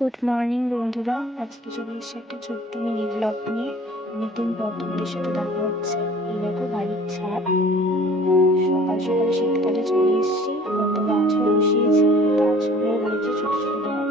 Good morning বন্ধুরা, আজকে চলে এসেছি একটা ছোট্ট মিনি ব্লগ নিয়ে। অনেকদিন পর তোমাদের সাথে দেখা হচ্ছে। এই দেখো বাড়ির ছাদ, সকাল সকাল শীতকালে চলে এসেছি। কত গাছও বসিয়েছি, গাছগুলো রয়েছে ছোট ছোট গাছ।